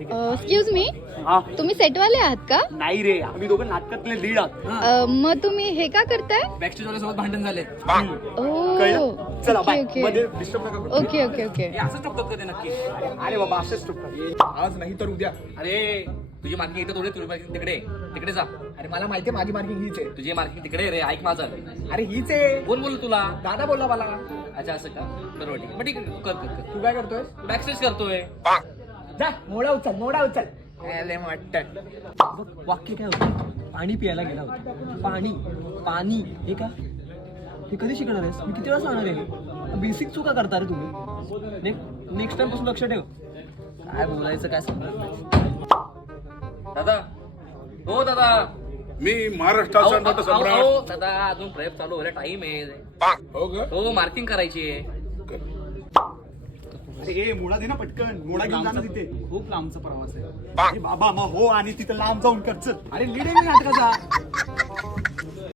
Excuse me, हा तुम्ही सेटवाले आहात का? नाही रे, आम्ही दोघं नाटकातले लीड आहोत. मग तुम्ही हे का करताय? बॅकस्टेज वाल्या सोबत भांडण झाले. कळलं? चला बाय. ओके मध्ये डिस्टर्ब नका करू. Okay okay okay. हे असंच टोकतात का ते नक्की? अरे बाबा असेच टुकतात. आज नाही तर उद्या. अरे तुझी मार्किंग इथे थोडी, तुझी मार्किंग तिकडे तिकडे जा. अरे मला माहितीये माझी मार्किंग हीच आहे. तुझी मार्किंग तिकडे रे, ऐक माझं. अरे हीच आहे. कोण बोल तुला? दादा बोलला मला. अच्छा असं का? बरोबर ठीक आहे. मग ठीक आहे, कर कर कर. तू काय करतोय? बॅकस्टेज करतोय. जा मोडा उचल मोडा उचल. अरे मटन. वाक्य काय होतं? पाणी प्यायला गेला होता. पाणी पाणी हे का? हे कधी शिकणार आहेस? मी किती वेळा सांगणार आहे? बेसिक चुका करता रे तुम्ही. नेक्स्ट टाइम पासून लक्ष ठेव. काय बोलायचं काय समजत नाही. दादा, हो दादा. मी महाराष्ट्राचा अहो, नटसम्राट. अहो, दादा अजून प्रयोग चालू व्हायला टाइम आहे. हो ग हो मार्किंग करायची आहे. ए मोडा दे ना पटकन. मोडा घेऊन जा ना तिथे. खूप लांबचा प्रवास आहे. अरे बाबा मग हो आणि तिथं लांब जाऊन कर चल. अरे लीड आहे मी नाटकाचा.